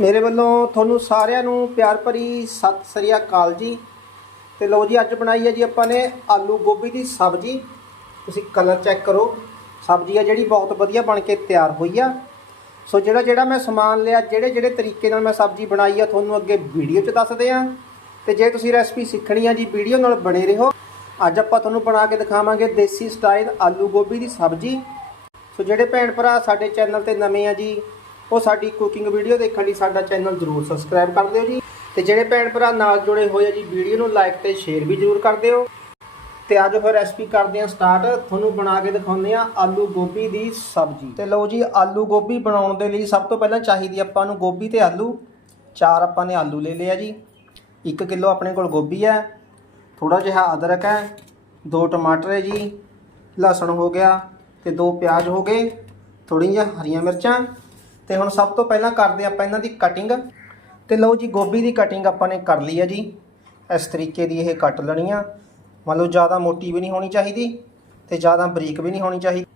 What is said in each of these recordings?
ਮੇਰੇ ਵੱਲੋਂ ਤੁਹਾਨੂੰ ਸਾਰਿਆਂ ਨੂੰ ਪਿਆਰ ਭਰੀ ਸਤਿ ਸ੍ਰੀ ਅਕਾਲ ਜੀ। ਤੇ ਲਓ ਜੀ, ਅੱਜ ਬਣਾਈ ਹੈ ਜੀ ਆਪਾਂ ਨੇ ਆਲੂ ਗੋਭੀ ਦੀ ਸਬਜ਼ੀ। ਤੁਸੀਂ ਕਲਰ ਚੈੱਕ ਕਰੋ। ਸਬਜ਼ੀ ਆ ਜਿਹੜੀ ਬਹੁਤ ਵਧੀਆ ਬਣ ਕੇ ਤਿਆਰ ਹੋਈ ਆ। ਸੋ ਜਿਹੜਾ ਜਿਹੜਾ ਮੈਂ ਸਮਾਨ ਲਿਆ, ਜਿਹੜੇ ਜਿਹੜੇ ਤਰੀਕੇ ਨਾਲ ਮੈਂ ਸਬਜ਼ੀ ਬਣਾਈ ਆ, ਤੁਹਾਨੂੰ ਅੱਗੇ ਵੀਡੀਓ 'ਚ ਦੱਸਦੇ ਆ। ਤੇ ਜੇ ਤੁਸੀਂ ਰੈਸਪੀ ਸਿੱਖਣੀ ਆ ਜੀ, ਵੀਡੀਓ ਨਾਲ ਬਣੇ ਰਹੋ। ਅੱਜ ਆਪਾਂ ਤੁਹਾਨੂੰ ਬਣਾ ਕੇ ਦਿਖਾਵਾਂਗੇ ਦੇਸੀ ਸਟਾਈਲ ਆਲੂ ਗੋਭੀ ਦੀ ਸਬਜ਼ੀ। ਸੋ ਜਿਹੜੇ ਭੈਣ ਭਰਾ ਸਾਡੇ ਚੈਨਲ ਤੇ ਨਵੇਂ ਆ ਜੀ ਉਹ ਸਾਡੀ ਕੁਕਿੰਗ ਵੀਡੀਓ ਦੇਖਣ ਲਈ ਸਾਡਾ ਚੈਨਲ ਜ਼ਰੂਰ ਸਬਸਕ੍ਰਾਈਬ ਕਰ ਦਿਓ ਜੀ। ਤੇ ਜਿਹੜੇ ਭੈਣ ਭਰਾ ਨਾਲ ਜੁੜੇ ਹੋਏ ਆ ਜੀ ਵੀਡੀਓ ਨੂੰ ਲਾਈਕ ਤੇ ਸ਼ੇਅਰ ਵੀ ਜ਼ਰੂਰ ਕਰ ਦਿਓ। ਤੇ ਅੱਜ ਫਿਰ ਰੈਸਪੀ ਕਰਦੇ ਹਾਂ ਸਟਾਰਟ ਤੁਹਾਨੂੰ ਬਣਾ ਕੇ ਦਿਖਾਉਂਦੇ ਆ ਆਲੂ ਗੋਭੀ ਦੀ ਸਬਜ਼ੀ। ਤੇ ਲਓ ਜੀ, ਆਲੂ ਗੋਭੀ ਬਣਾਉਣ ਦੇ ਲਈ ਸਭ ਤੋਂ ਪਹਿਲਾਂ ਚਾਹੀਦੀ ਆਪਾਂ ਨੂੰ ਗੋਭੀ ਤੇ ਆਲੂ। ਚਾਰ ਆਪਾਂ ਨੇ ਆਲੂ ਲੈ ਲਿਆ ਜੀ। 1 ਕਿਲੋ ਆਪਣੇ ਕੋਲ ਗੋਭੀ ਹੈ। ਥੋੜਾ ਜਿਹਾ ਅਦਰਕ ਹੈ। ਦੋ ਟਮਾਟਰ ਹੈ ਜੀ। ਲਸਣ ਹੋ ਗਿਆ ਤੇ ਦੋ ਪਿਆਜ਼ ਹੋ ਗਏ। ਥੋੜ੍ਹੀਆਂ ਜਿਹੀਆਂ ਹਰੀਆਂ ਮਿਰਚਾਂ। ਤੇ ਹੁਣ ਸਭ ਤੋਂ ਪਹਿਲਾਂ ਕਰਦੇ ਆਪਾਂ ਇਹਨਾਂ ਦੀ ਕਟਿੰਗ ਤੇ ਲਓ ਜੀ, ਗੋਭੀ ਦੀ ਕਟਿੰਗ ਆਪਾਂ ਨੇ ਕਰ ਲਈ ਹੈ ਜੀ। ਇਸ ਤਰੀਕੇ ਦੀ ਇਹ ਕੱਟ ਲੈਣੀ ਆ। ਮੰਨ ਲਓ, ਜ਼ਿਆਦਾ ਮੋਟੀ ਵੀ ਨਹੀਂ ਹੋਣੀ ਚਾਹੀਦੀ ਤੇ ਜ਼ਿਆਦਾ ਬਰੀਕ ਵੀ ਨਹੀਂ ਹੋਣੀ ਚਾਹੀਦੀ।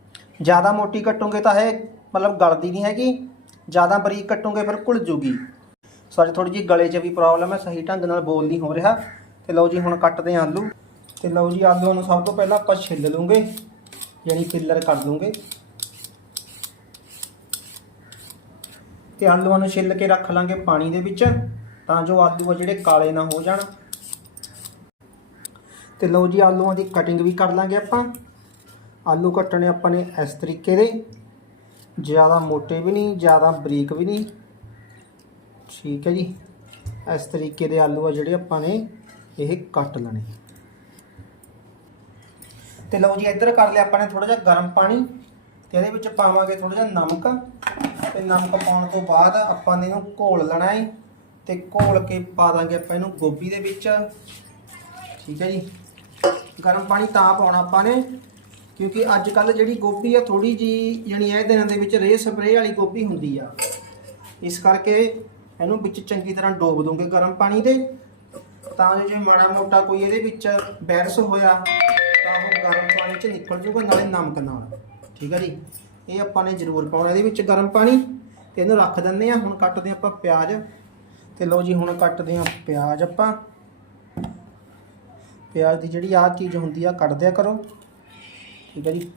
ਜ਼ਿਆਦਾ ਮੋਟੀ ਕੱਟੋਗੇ ਤਾਂ ਇਹ ਮਤਲਬ ਗਲਦੀ ਨਹੀਂ ਹੈਗੀ। ਜ਼ਿਆਦਾ ਬਰੀਕ ਕੱਟੋਗੇ ਫਿਰ ਘੁਲ ਜੂਗੀ। ਸੋ ਅੱਜ ਥੋੜੀ ਜਿਹੀ ਗਲੇ 'ਚ ਵੀ ਪ੍ਰੋਬਲਮ ਹੈ, ਸਹੀ ਢੰਗ ਨਾਲ ਬੋਲ ਨਹੀਂ ਹੋ ਰਿਹਾ। ਤੇ ਲਓ ਜੀ, ਹੁਣ ਕੱਟਦੇ ਹਾਂ ਆਲੂ। ਤੇ ਲਓ ਜੀ ਆਲੂਆਂ ਨੂੰ ਸਭ ਤੋਂ ਪਹਿਲਾਂ ਆਪਾਂ ਛਿੱਲ ਲੂੰਗੇ, ਯਾਨੀ ਫਿਲਰ ਕਰ ਲੂੰਗੇ। ਤੇ ਆਲੂਆਂ ਨੂੰ ਛਿੱਲ ਕੇ ਰੱਖ ਲਾਂਗੇ ਪਾਣੀ ਦੇ ਵਿੱਚ, ਤਾਂ ਜੋ ਆਲੂ ਆ ਜਿਹੜੇ ਕਾਲੇ ਨਾ ਹੋ ਜਾਣ। ਤੇ ਲਓ ਜੀ, ਆਲੂਆਂ ਦੀ ਕਟਿੰਗ ਵੀ ਕਰ ਲਾਂਗੇ ਆਪਾਂ। ਆਲੂ ਕੱਟਣੇ ਆਪਾਂ ਨੇ ਇਸ ਤਰੀਕੇ ਦੇ। ਜ਼ਿਆਦਾ ਮੋਟੇ ਵੀ ਨਹੀਂ, ਜ਼ਿਆਦਾ ਬਰੀਕ ਵੀ ਨਹੀਂ। ਠੀਕ ਹੈ ਜੀ। ਇਸ ਤਰੀਕੇ ਦੇ ਆਲੂ ਆ ਜਿਹੜੇ ਆਪਾਂ ਨੇ, ਇਹ ਕੱਟ ਲੈਣੇ। ਤੇ ਲਓ ਜੀ, ਇੱਧਰ ਕਰ ਲਿਆ ਆਪਾਂ ਨੇ ਥੋੜਾ ਜਿਹਾ ਗਰਮ ਪਾਣੀ। ਤੇ ਇਹਦੇ ਵਿੱਚ ਪਾਵਾਂਗੇ ਥੋੜਾ ਜਿਹਾ ਨਮਕ। ਤੇ ਨਮਕ ਪਾਉਣ ਤੋਂ ਬਾਅਦ ਆਪਾਂ ਨੇ ਇਹਨੂੰ ਘੋਲ ਲੈਣਾ ਹੈ ਤੇ ਘੋਲ ਕੇ ਪਾ ਦਾਂਗੇ ਆਪਾਂ ਇਹਨੂੰ ਗੋਭੀ ਦੇ ਵਿੱਚ। ਠੀਕ ਹੈ ਜੀ। ਗਰਮ ਪਾਣੀ ਤਾਂ ਪਾਉਣਾ ਆਪਾਂ ਨੇ, ਕਿਉਂਕਿ ਅੱਜ ਕੱਲ ਜਿਹੜੀ ਗੋਭੀ ਆ ਥੋੜੀ ਜੀ ਯਾਨੀ ਇਹ ਦਿਨਾਂ ਦੇ ਵਿੱਚ ਰੇ ਸਪਰੇਅ ਵਾਲੀ ਗੋਭੀ ਹੁੰਦੀ ਆ। ਇਸ ਕਰਕੇ ਇਹਨੂੰ ਵਿੱਚ ਚੰਗੀ ਤਰ੍ਹਾਂ ਡੋਬ ਦੋਗੇ ਗਰਮ ਪਾਣੀ ਦੇ। ਤਾਂ ਜੋ ਜੇ ਮਾੜਾ ਮੋਟਾ ਕੋਈ ਇਹਦੇ ਵਿੱਚ ਵਾਇਰਸ ਹੋਇਆ, ਤਾਂ ਉਹ ਗਰਮ ਪਾਣੀ 'ਚ ਨਿਕਲ ਜੂਗਾ, ਨਾਲੇ ਨਮਕ ਨਾਲ। ਠੀਕ ਹੈ ਜੀ। ਇਹ ਆਪਾਂ ਨੇ ਜ਼ਰੂਰ ਪਾਉਣਾ, ਇਹਦੇ ਵਿੱਚ ਗਰਮ ਪਾਣੀ ਤੇ ਇਹਨੂੰ ਰੱਖ ਦਿੰਦੇ ਆ ਹੁਣ ਕੱਟਦੇ ਆਪਾਂ ਪਿਆਜ਼। ਤੇ ਲਓ ਜੀ, ਹੁਣ ਕੱਟਦੇ ਆ ਪਿਆਜ਼ ਆਪਾਂ। ਪਿਆਜ਼ ਦੀ ਜਿਹੜੀ ਆਹ ਚੀਜ਼ ਹੁੰਦੀ ਆ ਕੱਢ ਦਿਆ ਕਰੋ। ਠੀਕ ਹੈ ਜੀ?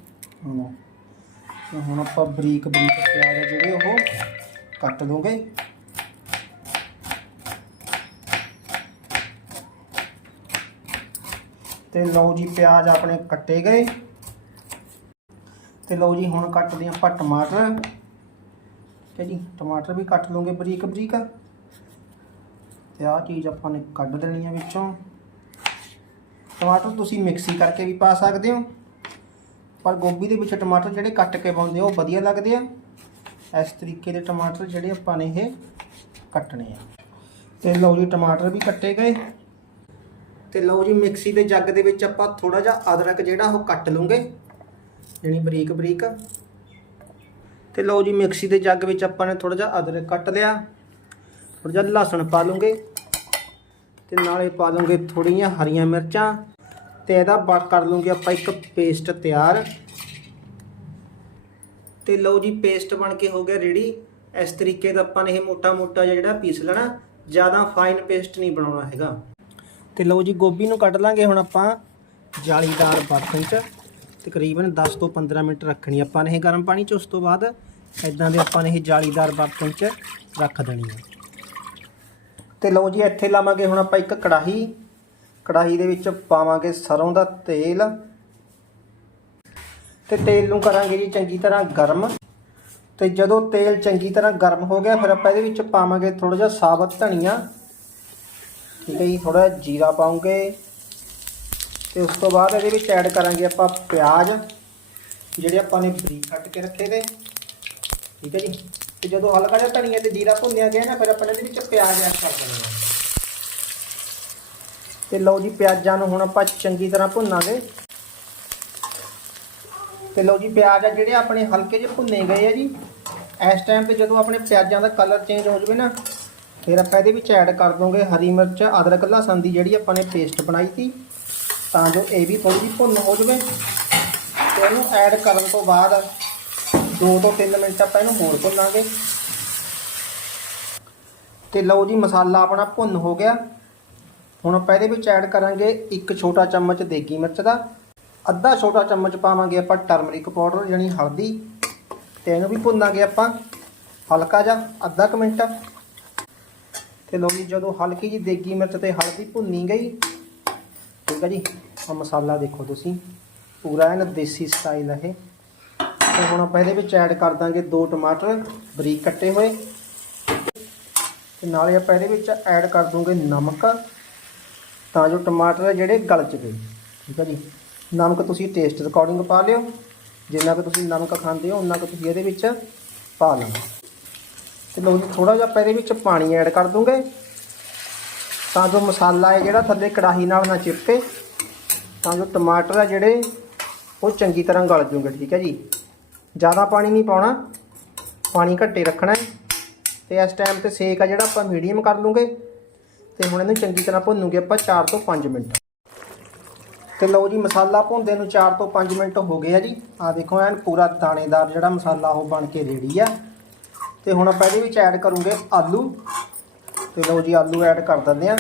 ਹੁਣ ਹੁਣ ਆਪਾਂ ਬਰੀਕ ਬਰੀਕ ਪਿਆਜ਼ ਆ ਜਿਹੜੇ ਉਹ ਕੱਟ ਦੋਗੇ। ਤੇ ਲਓ ਜੀ, ਪਿਆਜ਼ ਆਪਣੇ ਕੱਟੇ ਗਏ। ਤੇ ਲਓ ਜੀ, ਹੁਣ ਕੱਟਦੇ ਆਪਾਂ ਟਮਾਟਰ ਠੀਕ ਹੈ ਜੀ, ਟਮਾਟਰ ਵੀ ਕੱਟ ਲਵਾਂਗੇ ਬਰੀਕ ਬਰੀਕ। ਤੇ ਆਹ ਚੀਜ਼ ਆਪਾਂ ਨੇ ਕੱਢ ਦੇਣੀ ਹੈ ਵਿੱਚੋਂ। ਟਮਾਟਰ ਤੁਸੀਂ ਮਿਕਸੀ ਕਰਕੇ ਵੀ ਪਾ ਸਕਦੇ ਹੋ। ਪਰ ਗੋਭੀ ਦੇ ਵਿੱਚ ਟਮਾਟਰ ਜਿਹੜੇ ਕੱਟ ਕੇ ਪਾਉਂਦੇ ਆ, ਉਹ ਵਧੀਆ ਲੱਗਦੇ ਆ। ਇਸ ਤਰੀਕੇ ਦੇ ਟਮਾਟਰ ਜਿਹੜੇ ਆਪਾਂ ਨੇ ਇਹ ਕੱਟਣੇ ਆ। ਤੇ ਲਓ ਜੀ, ਟਮਾਟਰ ਵੀ ਕੱਟੇ ਗਏ। ਤੇ ਲਓ ਜੀ, ਮਿਕਸੀ ਦੇ ਜੱਗ ਦੇ ਵਿੱਚ ਆਪਾਂ ਥੋੜਾ ਜਿਹਾ ਅਦਰਕ ਜਿਹੜਾ ਉਹ ਕੱਟ ਲੂੰਗੇ ਯਾਨੀ ਬਰੀਕ ਬਰੀਕ। ਤੇ ਲਓ ਜੀ, ਮਿਕਸੀ ਦੇ ਜੱਗ ਵਿੱਚ ਆਪਾਂ ਨੇ ਥੋੜਾ ਜਿਹਾ ਅਦਰਕ ਕੱਟ ਲਿਆ। ਥੋੜਾ ਜਿਹਾ ਲਸਣ ਪਾ ਲੂੰਗੇ। ਤੇ ਨਾਲੇ ਪਾ ਲੂੰਗੇ ਥੋੜੀਆਂ ਹਰੀਆਂ ਮਿਰਚਾਂ। ਤੇ ਇਹਦਾ ਬਾ ਕਰ ਲੂੰਗੇ ਆਪਾਂ ਇੱਕ ਪੇਸਟ ਤਿਆਰ। ਤੇ ਲਓ ਜੀ, ਪੇਸਟ ਬਣ ਕੇ ਹੋ ਗਿਆ ਰੈਡੀ। ਇਸ ਤਰੀਕੇ ਦਾ ਆਪਾਂ ਨੇ ਇਹ ਮੋਟਾ ਮੋਟਾ ਜਿਹੜਾ ਪੀਸ ਲੈਣਾ, ਜ਼ਿਆਦਾ ਫਾਈਨ ਪੇਸਟ ਨਹੀਂ ਬਣਾਉਣਾ ਹੈਗਾ। ਤੇ ਲਓ ਜੀ, ਗੋਭੀ ਨੂੰ ਕੱਢ ਲਾਂਗੇ ਹੁਣ ਆਪਾਂ ਜਾਲੀਦਾਰ ਬਰਤਨ 'ਚ। ਤਕਰੀਬਨ 10 ਤੋਂ 15 ਮਿੰਟ ਰੱਖਣੀ ਆਪਾਂ ਨੇ ਇਹ ਗਰਮ ਪਾਣੀ 'ਚ, ਉਸ ਤੋਂ ਬਾਅਦ ਇਦਾਂ ਦੇ ਆਪਾਂ ਨੇ ਇਹ ਜਾਲੀਦਾਰ ਬਰਤਨ 'ਚ ਰੱਖ ਦੇਣੀ ਹੈ ਤੇ ਲਓ ਜੀ, ਇੱਥੇ ਲਾਵਾਂਗੇ ਹੁਣ ਆਪਾਂ ਇੱਕ ਕੜਾਹੀ। ਕੜਾਹੀ ਦੇ ਵਿੱਚ ਪਾਵਾਂਗੇ ਸਰੋਂ ਦਾ ਤੇਲ। ਤੇ ਤੇਲ ਨੂੰ ਕਰਾਂਗੇ ਜੀ ਚੰਗੀ ਤਰ੍ਹਾਂ ਗਰਮ। ਤੇ ਜਦੋਂ ਤੇਲ ਚੰਗੀ ਤਰ੍ਹਾਂ ਗਰਮ ਹੋ ਗਿਆ, ਫਿਰ ਆਪਾਂ ਇਹਦੇ ਵਿੱਚ ਪਾਵਾਂਗੇ ਥੋੜਾ ਜਿਹਾ ਸਾਬਤ ਧਨੀਆ। ਠੀਕ ਹੈ ਜੀ ਥੋੜਾ ਜਿਹਾ ਜੀਰਾ ਪਾਉਂਗੇ। ਤੇ ਉਸ ਤੋਂ ਬਾਅਦ ਇਹਦੇ ਵਿੱਚ ਐਡ ਕਰਾਂਗੇ ਆਪਾਂ ਪਿਆਜ਼, ਜਿਹੜੇ ਆਪਾਂ ਨੇ ਬਰੀਕ ਕੱਟ ਕੇ ਰੱਖੇ ਨੇ। ਠੀਕ ਹੈ ਜੀ? ਤੇ ਜਦੋਂ ਹਲਕਾ ਜਿਹਾ ਧਨੀਆ ਤੇ ਜੀਰਾ ਭੁੰਨਿਆ ਗਿਆ ਨਾ, ਫਿਰ ਆਪਾਂ ਇਹਦੇ ਵਿੱਚ ਪਿਆਜ਼ ਐਡ ਕਰ ਦੇਣਾ। ਹੈ ਤੇ ਲਓ ਜੀ, ਪਿਆਜ਼ਾਂ ਨੂੰ ਹੁਣ ਆਪਾਂ ਚੰਗੀ ਤਰ੍ਹਾਂ ਭੁੰਨਾਂਗੇ। ਤੇ ਲਓ ਜੀ, ਪਿਆਜ਼ ਆ ਜਿਹੜੇ ਆਪਣੇ ਹਲਕੇ ਜਿਹੇ ਭੁੰਨੇ ਗਏ ਆ ਜੀ। ਇਸ ਟਾਈਮ ਤੇ ਜਦੋਂ ਆਪਣੇ ਪਿਆਜ਼ਾਂ ਦਾ ਕਲਰ ਚੇਂਜ ਹੋ ਜਾਵੇ ਨਾ, ਫਿਰ ਆਪਾਂ ਇਹਦੇ ਵਿੱਚ ਐਡ ਕਰ ਦੋਗੇ ਹਰੀ ਮਿਰਚ, ਅਦਰਕ, ਲਸਣ ਦੀ ਜਿਹੜੀ ਆਪਾਂ ਨੇ ਪੇਸਟ ਬਣਾਈ ਸੀ। ਤਾਂ ਜੋ ਇਹ ਵੀ ਥੋੜੀ ਜਿਹੀ ਭੁੰਨ ਹੋ ਜਾਵੇ ਤੇ ਇਹਨੂੰ ਐਡ ਕਰਨ ਤੋਂ ਬਾਅਦ 2 ਤੋਂ 3 ਮਿੰਟ ਆਪਾਂ ਇਹਨੂੰ ਹੋਰ ਭੁੰਨਾਂਗੇ। ਤੇ ਲਓ ਜੀ, ਮਸਾਲਾ ਆਪਣਾ ਭੁੰਨ ਹੋ ਗਿਆ। ਹੁਣ ਆਪਾਂ ਇਹਦੇ ਵਿੱਚ ਐਡ ਕਰਾਂਗੇ ਇੱਕ ਛੋਟਾ ਚਮਚ ਦੇਗੀ ਮਿਰਚ ਦਾ। ਅੱਧਾ ਛੋਟਾ ਚਮਚ ਪਾਵਾਂਗੇ ਆਪਾਂ ਟਰਮਰਿਕ ਪਾਊਡਰ ਯਾਨੀ ਹਲਦੀ। ਤੇ ਇਹਨੂੰ ਵੀ ਭੁੰਨਾਂਗੇ ਆਪਾਂ ਹਲਕਾ ਜਿਹਾ, ਅੱਧਾ ਕੁ ਮਿੰਟ। ਤੇ ਲਓ ਜੀ, ਜਦੋਂ ਹਲਕੀ ਜੀ ਦੇਗੀ ਮਿਰਚ ਤੇ ਹਲਦੀ ਭੁੰਨੀ ਗਈ ਠੀਕ ਹੈ ਜੀ? ਆ ਮਸਾਲਾ ਦੇਖੋ ਤੁਸੀਂ। ਪੂਰਾ ਐਨ ਦੇਸੀ ਸਟਾਈਲ ਹੈ ਇਹ। ਤੇ ਹੁਣ ਆਪਾਂ ਇਹਦੇ ਵਿੱਚ ਐਡ ਕਰ ਦਾਂਗੇ ਦੋ ਟਮਾਟਰ, ਬਰੀਕ ਕੱਟੇ ਹੋਏ। ਤੇ ਨਾਲੇ ਆਪਾਂ ਇਹਦੇ ਵਿੱਚ ਐਡ ਕਰ ਦੂੰਗੇ ਨਮਕ। ਤਾਂ ਜੋ ਟਮਾਟਰ ਜਿਹੜੇ ਗਲ ਚਗੇ ਠੀਕ ਹੈ ਜੀ? ਨਮਕ ਤੁਸੀਂ ਟੇਸਟ ਦੇ ਅਕੋਰਡਿੰਗ ਪਾ ਲਿਓ। ਜਿੰਨਾ ਕੁ ਤੁਸੀਂ ਨਮਕ ਖਾਂਦੇ ਹੋ ਉਨਾ ਕੁ ਤੁਸੀਂ ਇਹਦੇ ਵਿੱਚ ਪਾ ਲਓ। ਤੇ ਲਓ ਜੀ ਥੋੜਾ ਜਿਹਾ ਆਪਾਂ ਇਹਦੇ ਵਿੱਚ ਪਾਣੀ ਐਡ ਕਰ ਦੂੰਗੇ। ਤਾਂ ਜੋ ਮਸਾਲਾ ਹੈ ਜਿਹੜਾ ਥੱਲੇ ਕੜਾਹੀ ਨਾਲ ਨਾ ਚਿਪਕੇ, ਤਾਂ ਜੋ ਟਮਾਟਰ ਆ ਜਿਹੜੇ, ਉਹ ਚੰਗੀ ਤਰ੍ਹਾਂ ਗਲ ਜੂਗੇ, ਠੀਕ ਹੈ ਜੀ। ਜ਼ਿਆਦਾ ਪਾਣੀ ਨਹੀਂ ਪਾਉਣਾ, ਪਾਣੀ ਘੱਟੇ ਰੱਖਣਾ ਹੈ। ਤੇ ਇਸ ਟਾਈਮ ਤੇ ਸੇਕ ਆ ਜਿਹੜਾ ਆਪਾਂ ਮੀਡੀਅਮ ਕਰ ਲੂਗੇ। ਤੇ ਹੁਣ ਇਹਨੂੰ ਚੰਗੀ ਤਰ੍ਹਾਂ ਭੁੰਨੂਗੇ ਆਪਾਂ 4 ਤੋਂ 5 ਮਿੰਟ। ਤੇ ਲਓ ਜੀ, ਮਸਾਲਾ ਭੁੰਨਦੇ ਨੂੰ 4 ਤੋਂ 5 ਮਿੰਟ ਹੋ ਗਏ ਆ ਜੀ। ਆ ਦੇਖੋ, ਐਨ ਪੂਰਾ ਦਾਣੇਦਾਰ ਜਿਹੜਾ ਮਸਾਲਾ ਉਹ ਬਣ ਕੇ ਰੈਡੀ ਆ। ਤੇ ਹੁਣ ਆਪਾਂ ਇਹਦੇ ਵਿੱਚ ਐਡ ਕਰੂਗੇ ਆਲੂ। ਤੇ ਲਓ ਜੀ ਆਲੂ ਐਡ ਕਰ ਦਿੰਦੇ ਆ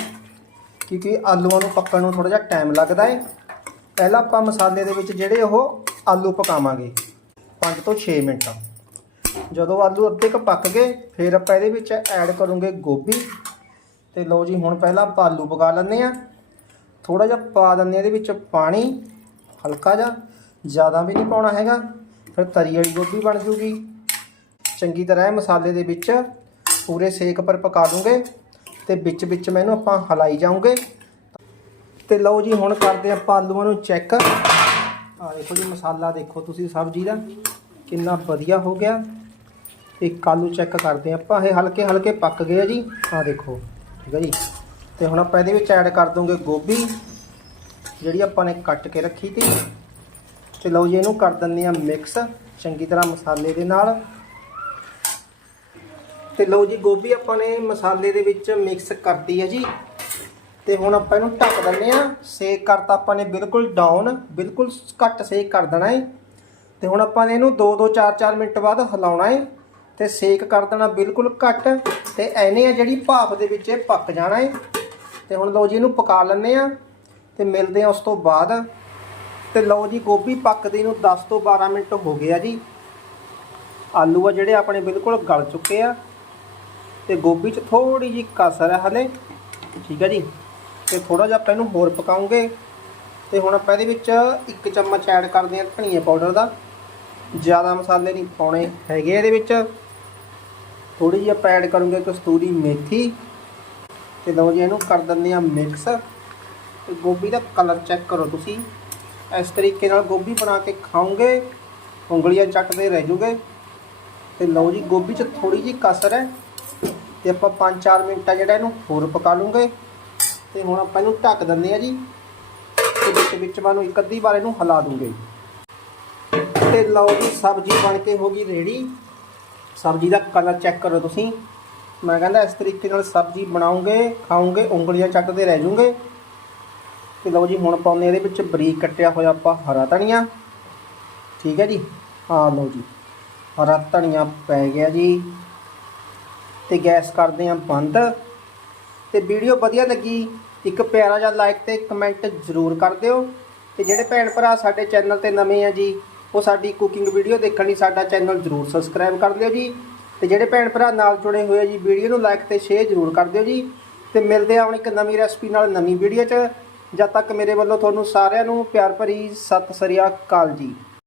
ਕਿਉਂਕਿ ਆਲੂਆਂ ਨੂੰ ਪੱਕਣ ਨੂੰ ਥੋੜਾ ਜਿਹਾ ਟਾਈਮ ਲੱਗਦਾ ਹੈ। ਪਹਿਲਾਂ ਆਪਾਂ ਮਸਾਲੇ ਦੇ ਵਿੱਚ ਜਿਹੜੇ ਉਹ ਆਲੂ ਪਕਾਵਾਂਗੇ। 5 ਤੋਂ 6 ਮਿੰਟ। ਜਦੋਂ ਆਲੂ ਅੱਧੇ ਕ ਪੱਕ ਗਏ, ਫਿਰ ਆਪਾਂ ਇਹਦੇ ਵਿੱਚ ਐਡ ਕਰੂਗੇ ਗੋਭੀ। ਤੇ ਲਓ ਜੀ, ਹੁਣ ਪਹਿਲਾਂ ਆਪਾਂ ਆਲੂ ਪਕਾ ਲੈਂਦੇ ਆ ਥੋੜਾ ਜਿਹਾ ਪਾ ਦਿੰਦੇ ਆ ਇਹਦੇ ਵਿੱਚ ਪਾਣੀ, ਹਲਕਾ ਜਿਹਾ। ਜ਼ਿਆਦਾ ਵੀ ਨਹੀਂ ਪਾਉਣਾ ਹੈਗਾ। ਫਿਰ ਤਰੀ ਵਾਲੀ ਗੋਭੀ ਬਣ ਜੂਗੀ। ਚੰਗੀ ਤਰ੍ਹਾਂ ਮਸਾਲੇ ਦੇ ਵਿੱਚ ਪੂਰੇ ਸੇਕ ਪਰ ਪਕਾ ਦੂੰਗੇ। ਤੇ ਵਿੱਚ ਵਿੱਚ ਮੈਂ ਇਹਨੂੰ ਆਪਾਂ ਹਲਾਈ ਜਾਵਾਂਗੇ ਤੇ ਲਓ ਜੀ, ਹੁਣ ਕਰਦੇ ਆਪਾਂ ਆਲੂਆਂ ਨੂੰ ਚੈੱਕ ਆ ਦੇਖੋ ਜੀ, ਮਸਾਲਾ ਦੇਖੋ ਤੁਸੀਂ ਸਬਜ਼ੀ ਦਾ, ਕਿੰਨਾ ਵਧੀਆ ਹੋ ਗਿਆ। ਇੱਕ ਆਲੂ ਚੈੱਕ ਕਰਦੇ ਆਪਾਂ, ਇਹ ਹਲਕੇ ਹਲਕੇ ਪੱਕ ਗਏ ਆ ਜੀ। ਆ ਦੇਖੋ, ਠੀਕ ਹੈ ਜੀ। ਤੇ ਹੁਣ ਆਪਾਂ ਇਹਦੇ ਵਿੱਚ ਐਡ ਕਰ ਦੋਗੇ ਗੋਭੀ, ਜਿਹੜੀ ਆਪਾਂ ਨੇ ਕੱਟ ਕੇ ਰੱਖੀ ਸੀ। ਤੇ ਲਓ ਜੀ, ਇਹਨੂੰ ਕਰ ਦਿੰਦੇ ਆ ਮਿਕਸ ਚੰਗੀ ਤਰ੍ਹਾਂ ਮਸਾਲੇ ਦੇ ਨਾਲ। ਤੇ ਲਓ ਜੀ, ਗੋਭੀ ਆਪਾਂ ਨੇ ਮਸਾਲੇ ਦੇ ਵਿੱਚ ਮਿਕਸ ਕਰਤੀ ਹੈ ਜੀ। ਤੇ ਹੁਣ ਆਪਾਂ ਇਹਨੂੰ ਢੱਕ ਦਿੰਦੇ ਆ ਸੇਕ ਕਰਤਾ ਆਪਾਂ ਨੇ ਬਿਲਕੁਲ ਡਾਊਨ ਬਿਲਕੁਲ ਘੱਟ ਸੇਕ ਕਰ ਦੇਣਾ ਹੈ। ਤੇ ਹੁਣ ਆਪਾਂ ਨੇ ਇਹਨੂੰ 2-2 4-4 ਮਿੰਟ ਬਾਅਦ ਹਿਲਾਉਣਾ ਹੈ। ਤੇ ਸੇਕ ਕਰ ਦੇਣਾ ਬਿਲਕੁਲ ਘੱਟ। ਤੇ ਐਨੇ ਆ ਜਿਹੜੀ ਭਾਪ ਦੇ ਵਿੱਚ ਇਹ ਪੱਕ ਜਾਣਾ ਹੈ। ਤੇ ਹੁਣ ਲਓ ਜੀ, ਇਹਨੂੰ ਪਕਾ ਲੈਂਦੇ ਆ ਤੇ ਮਿਲਦੇ ਆ ਉਸ ਤੋਂ ਬਾਅਦ। ਤੇ ਲਓ ਜੀ, ਗੋਭੀ ਪੱਕਦੇ ਨੂੰ 10 ਤੋਂ 12 ਮਿੰਟ ਹੋ ਗਏ ਆ ਜੀ। ਆਲੂ ਆ ਜਿਹੜੇ ਆਪਣੇ ਬਿਲਕੁਲ ਗਲ ਚੁੱਕੇ ਆ। ਤੇ ਗੋਭੀ 'ਚ ਥੋੜੀ ਜੀ ਕਸਰ ਹੈ ਹਲੇ। ਠੀਕ ਹੈ ਜੀ। ਤੇ ਥੋੜਾ ਜਿਹਾ ਆਪਾਂ ਇਹਨੂੰ ਹੋਰ ਪਕਾਉਂਗੇ। ਤੇ ਹੁਣ ਆਪਾਂ ਇਹਦੇ ਵਿੱਚ ਇੱਕ ਚਮਚ ਐਡ ਕਰਦੇ ਹਾਂ ਧਨੀਆ ਪਾਊਡਰ ਦਾ। ਜ਼ਿਆਦਾ ਮਸਾਲੇ ਨਹੀਂ ਪਾਉਣੇ ਹੈਗੇ ਇਹਦੇ ਵਿੱਚ। ਥੋੜੀ ਜਿਹੀ ਆਪਾਂ ਐਡ ਕਰੂੰਗੇ ਕਸਤੂਰੀ ਮੇਥੀ। ਤੇ ਲਓ ਜੀ ਇਹਨੂੰ ਕਰ ਦਿੰਦੇ ਆ ਮਿਕਸ। ਤੇ ਗੋਭੀ ਦਾ ਕਲਰ ਚੈੱਕ ਕਰੋ ਤੁਸੀਂ। ਇਸ ਤਰੀਕੇ ਨਾਲ ਗੋਭੀ ਬਣਾ ਕੇ ਖਾਓਗੇ, ਉਂਗਲੀਆਂ ਚੱਟਦੇ ਰਹਿ ਜੂਗੇ। ਤੇ ਲਓ ਜੀ, ਗੋਭੀ 'ਚ ਥੋੜੀ ਜਿਹੀ ਕਸਰ ਹੈ। ਤੇ ਆਪਾਂ 5-4 ਮਿੰਟ ਆ ਜਿਹੜਾ ਇਹਨੂੰ ਹੋਰ ਪਕਾ ਲੂੰਗੇ। ਤੇ ਹੁਣ ਆਪਾਂ ਇਹਨੂੰ ਢੱਕ ਦਿੰਦੇ ਆ ਜੀ। ਤੇ ਵਿੱਚ ਵਿੱਚ ਮਾਨੂੰ ਇੱਕ ਅੱਧੀ ਵਾਰ ਇਹਨੂੰ ਹਿਲਾ ਦੂੰਗੇ। ਤੇ ਲਓ ਜੀ, ਸਬਜ਼ੀ ਬਣ ਕੇ ਹੋ ਗਈ ਰੈਡੀ ਸਬਜ਼ੀ ਦਾ ਕਲਰ ਚੈੱਕ ਕਰੋ ਤੁਸੀਂ। ਮੈਂ ਕਹਿੰਦਾ ਇਸ ਤਰੀਕੇ ਨਾਲ ਸਬਜ਼ੀ ਬਣਾਉਂਗੇ ਖਾਓਗੇ ਉਂਗਲੀਆਂ ਚੱਟਦੇ ਰਹਿ ਜੂਗੇ। ਤੇ ਲਓ ਜੀ, ਹੁਣ ਪਾਉਂਦੇ ਇਹਦੇ ਵਿੱਚ ਬਰੀਕ ਕੱਟਿਆ ਹੋਇਆ ਆਪਾਂ ਹਰਾ ਧਨੀਆ। ਠੀਕ ਹੈ ਜੀ? ਆ ਲਓ ਜੀ, ਹਰਾ ਧਨੀਆ ਪੈ ਗਿਆ ਜੀ। ਤੇ ਗੈਸ ਕਰਦੇ ਹਾਂ ਬੰਦ। ਤੇ ਵੀਡੀਓ ਵਧੀਆ ਲੱਗੀ, ਇੱਕ ਪਿਆਰਾ ਜਿਹਾ ਲਾਈਕ ਤੇ ਕਮੈਂਟ ਜ਼ਰੂਰ ਕਰ ਦਿਓ। ਤੇ ਜਿਹੜੇ ਭੈਣ ਭਰਾ ਸਾਡੇ ਚੈਨਲ ਤੇ ਨਵੇਂ ਆ ਜੀ, ਉਹ ਸਾਡੀ ਕੁਕਿੰਗ ਵੀਡੀਓ ਦੇਖਣ ਲਈ ਸਾਡਾ ਚੈਨਲ ਜ਼ਰੂਰ ਸਬਸਕ੍ਰਾਈਬ ਕਰ ਲਿਓ ਜੀ। ਤੇ ਜਿਹੜੇ ਭੈਣ ਭਰਾ ਨਾਲ ਜੁੜੇ ਹੋਏ ਆ ਜੀ, ਵੀਡੀਓ ਨੂੰ ਲਾਈਕ ਤੇ ਸ਼ੇਅਰ ਜ਼ਰੂਰ ਕਰ ਦਿਓ ਜੀ। ਤੇ ਮਿਲਦੇ ਆ ਹੁਣ ਇੱਕ ਨਵੀਂ ਰੈਸਪੀ ਨਾਲ ਨਵੀਂ ਵੀਡੀਓ 'ਚ। ਜਦ ਤੱਕ ਮੇਰੇ ਵੱਲੋਂ ਤੁਹਾਨੂੰ ਸਾਰਿਆਂ ਨੂੰ ਪਿਆਰ ਭਰੀ ਸਤਿ ਸ੍ਰੀ ਅਕਾਲ ਜੀ।